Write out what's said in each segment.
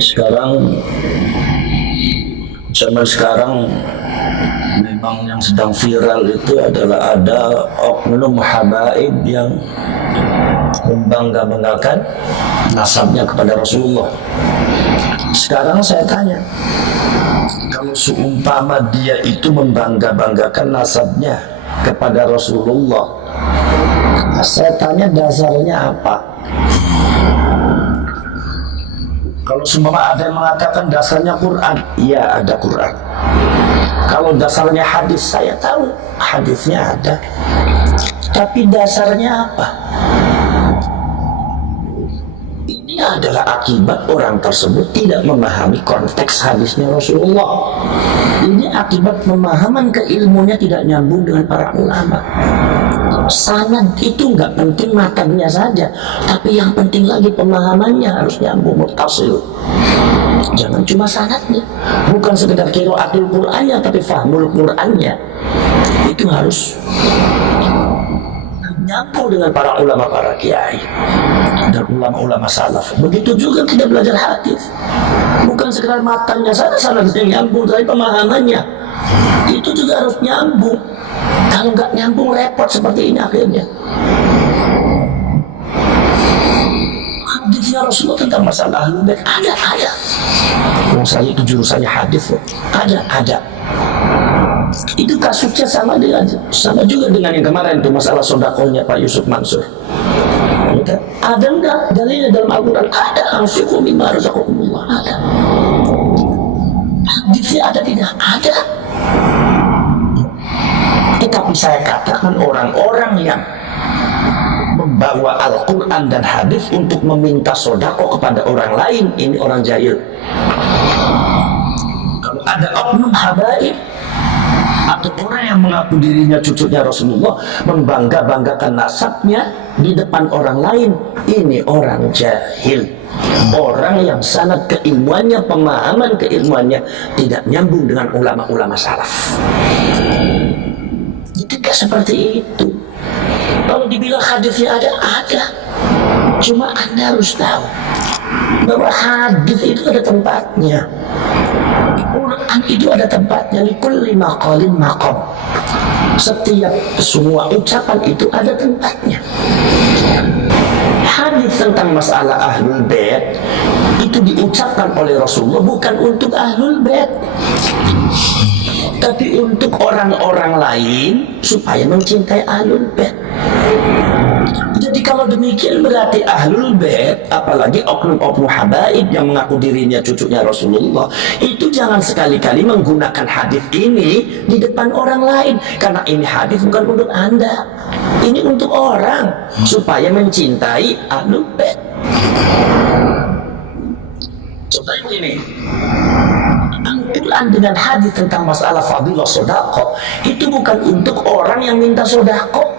Sekarang, zaman sekarang memang yang sedang viral itu adalah ada oknum habaib yang membangga-banggakan nasabnya kepada Rasulullah. Sekarang saya tanya, kalau seumpama dia itu membangga-banggakan nasabnya kepada Rasulullah, saya tanya dasarnya apa? Kalau seumpama ada yang mengatakan dasarnya Quran, iya ada Quran. Kalau dasarnya hadis, saya tahu hadisnya ada. Tapi dasarnya apa? Ini adalah akibat orang tersebut tidak memahami konteks hadisnya Rasulullah. Ini akibat pemahaman keilmuannya tidak nyambung dengan para ulama. Sanad itu nggak penting matanya saja, tapi yang penting lagi pemahamannya harus nyambung, muttasil. Jangan cuma sanadnya, bukan sekedar qiraatul Qur'annya, tapi fahmul Qur'annya itu harus nyambung dengan para ulama, para kiai dan ulama-ulama salaf. Begitu juga kita belajar hadis, bukan sekedar matanya saja sanadnya nyambung, tapi pemahamannya itu juga harus nyambung. Kalau nggak nyambung repot seperti ini akhirnya. Hadisnya Rasulullah tentang masalah ahlul bait ada. Yang saya itu jurusannya hadis, ada. Itu kasusnya sama juga dengan yang kemarin itu masalah sodakohnya Pak Yusuf Mansur. Ada enggak dalilnya dalam Al-Quran? Ada. Anfiqu mimma razaqakumullah. Ada. Hadisnya ada tidak? Ada. Tetapi saya katakan orang-orang yang membawa Al-Quran dan hadis untuk meminta sodako kepada orang lain, ini orang jahil. Kalau ada oknum habaib atau orang yang mengaku dirinya cucunya Rasulullah, membangga-banggakan nasabnya di depan orang lain, ini orang jahil. Orang yang sanad keilmuannya, pemahaman keilmuannya tidak nyambung dengan ulama-ulama salaf. Tidak seperti itu. Kalau dibilang hadisnya ada. Cuma Anda harus tahu bahwa hadis itu ada tempatnya. Quran itu ada tempatnya. Likulli maqalin maqam. Setiap semua ucapan itu ada tempatnya. Hadis tentang masalah ahlul bait itu diucapkan oleh Rasulullah bukan untuk ahlul bait, tapi untuk orang-orang lain supaya mencintai ahlul bait. Jadi kalau demikian berarti ahlul bait, apalagi oknum-oknum habaib yang mengaku dirinya cucunya Rasulullah, itu jangan sekali-kali menggunakan hadis ini di depan orang lain, karena ini hadis bukan untuk Anda, ini untuk orang supaya mencintai ahlul bait. Contohnya begini, Al-Quran dengan hadis tentang masalah fadilah sodako itu bukan untuk orang yang minta sodako,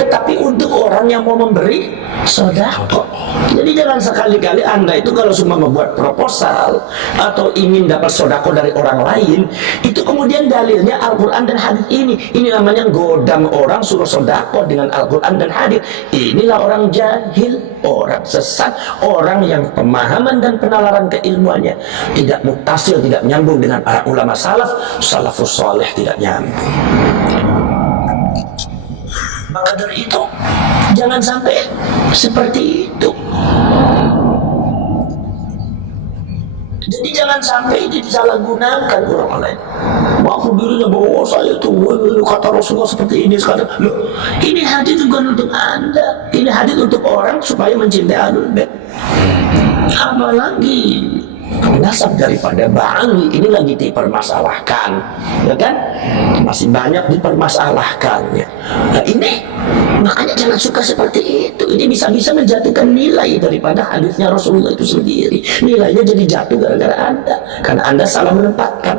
tetapi untuk orang yang mau memberi sodako. Jadi jangan sekali-kali Anda itu kalau cuma membuat proposal atau ingin dapat sodako dari orang lain, itu kemudian dalilnya Al-Quran dan hadis ini namanya godam orang suruh sodako dengan Al-Quran dan hadis. Inilah orang jahil, orang sesat, orang yang pemahaman dan penalaran keilmuannya tidak muttasil, tidak nyambung dengan para ulama salafus saleh, tidak nyambung. Maka dari itu jangan sampai seperti itu. Jadi jangan sampai ini disalahgunakan orang lain. Maksud dirinya bahwa saya itu kata Rasulullah seperti ini sekarang. Loh, ini hadis bukan untuk Anda. Ini hadis untuk orang supaya mencintai ahlul bait. Apalagi nasab daripada Ba'ali ini lagi dipermasalahkan, ya kan? Masih banyak dipermasalahkan, ya. Nah ini makanya jangan suka seperti itu. Ini bisa-bisa menjatuhkan nilai daripada hadisnya Rasulullah itu sendiri. Nilainya jadi jatuh gara-gara Anda, karena Anda salah menempatkan.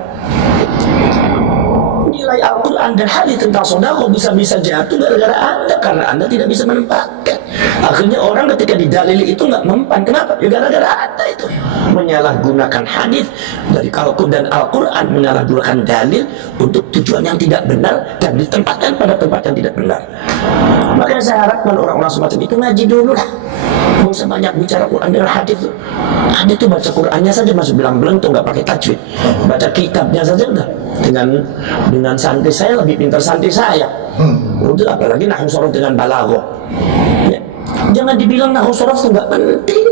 Nilai Al-Quran dan hadis tentang sedekah bisa-bisa jatuh gara-gara Anda, karena Anda tidak bisa menempatkan. Akhirnya orang ketika didalili itu nggak mempan. Kenapa? Ya gara-gara Anda itu menyalahgunakan hadis dari Al-Quran dan Al-Quran, menyalahgunakan dalil untuk tujuan yang tidak benar dan ditempatkan pada tempat yang tidak benar. Makanya saya harapkan orang-orang semacam itu ngaji dulu lah. Nggak usah banyak bicara Quran dan hadis tuh. Anda tuh baca Qurannya saja masih bilang belum tuh, nggak pakai tajwid. Baca kitabnya saja udah dengan santri saya lebih pintar santri saya. Udah apalagi nahwu sorof dengan balaghah. Ya. Jangan dibilang nahwu sorof itu nggak penting.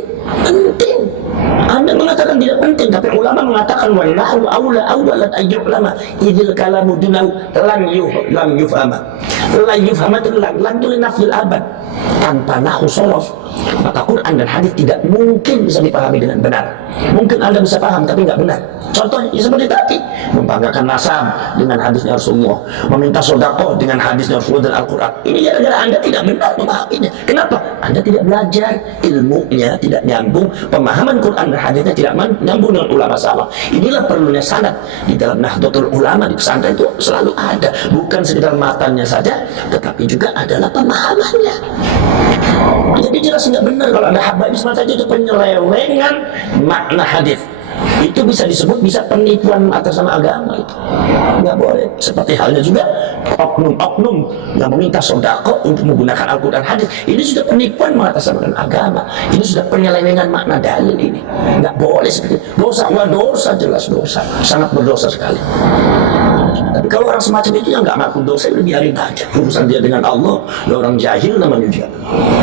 Penting. Anda mengatakan tidak penting, tapi ulama mengatakan wal nahwu aula awalan ayyu'lama idzil kalamu dunahu lam yufhama. La yufhama itu lan itu linafil abad. Tanpa nahwu sorof, maka Quran dan hadis tidak mungkin bisa dipahami dengan benar. Mungkin Anda bisa paham tapi nggak benar. Contohnya seperti tadi, membanggakan nasab dengan hadisnya Rasulullah, meminta sedekah dengan hadisnya Rasulullah dan Al-Quran. Ini gara-gara Anda tidak benar memahaminya. Kenapa? Anda tidak belajar, ilmunya tidak nyambung, pemahaman Quran dan hadisnya tidak nyambung dengan ulama salaf. Inilah perlunya sanad di dalam Nahdlatul Ulama di pesantren itu selalu ada, bukan sekedar matanya saja, tetapi juga adalah pemahamannya. Jadi jelas nggak benar kalau ada habaib semata itu penyelewengan makna hadis. Itu bisa disebut bisa penipuan atas nama agama, itu nggak boleh. Seperti halnya juga oknum-oknum yang meminta sedekah untuk menggunakan Al-Quran hadis, ini sudah penipuan mengatasnamakan agama, ini sudah penyelewengan makna dalil. Ini nggak boleh seperti itu. Dosa, jelas dosa, sangat berdosa sekali. Tapi kalau orang semacam itu yang nggak ngaku dosa, udah biarin aja, urusan dia dengan Allah. Ya orang jahil namanya dia,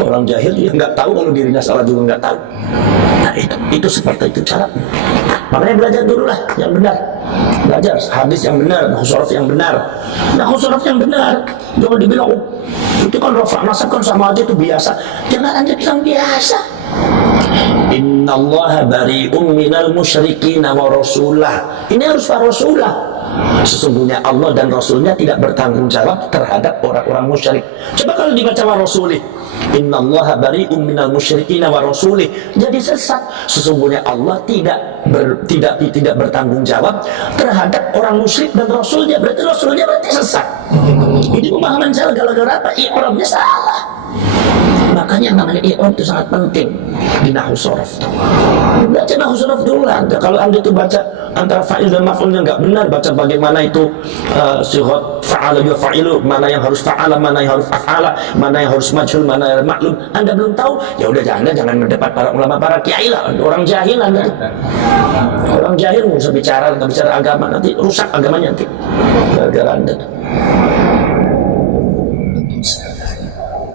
orang jahil dia nggak tahu kalau dirinya salah juga nggak tahu. Nah itu seperti itu cara. Makanya belajar dulu lah yang benar, belajar hadis yang benar, nahwu sorof yang benar, nahwu sorof yang benar. Jangan dibilang oh, itu kan rafa nasab kan sama aja itu biasa. Jangan Anda bilang biasa. Innallaha bari'um minal musyrikin wa rasulah. Ini harus para rasulah. Sesungguhnya Allah dan Rasulnya tidak bertanggung jawab terhadap orang-orang musyrik. Coba kalau dibaca wa rasulih, innallaha bari'um minal musyrikin wa rasulih, jadi sesat. Sesungguhnya Allah tidak bertanggung jawab terhadap orang musyrik dan Rasulnya, berarti sesat. Ini pemahaman salah gara-gara apa? I'rabnya salah. Makanya namanya i'rab itu sangat penting di nahwu sorof. Baca nahwu sorof dulu lah. Kalau Anda itu baca antara fa'il dan maf'ulnya nggak benar, baca bagaimana itu sighat fa'ala yufa'ilu, mana yang harus fa'ala, mana yang harus af'ala, mana yang harus majhul, mana yang maklum, Anda belum tahu, ya udah jangan mendebat para ulama, para kiai lah. Orang jahil Anda. Orang jahil nggak usah bicara agama, nanti rusak agamanya nanti gara-gara Anda.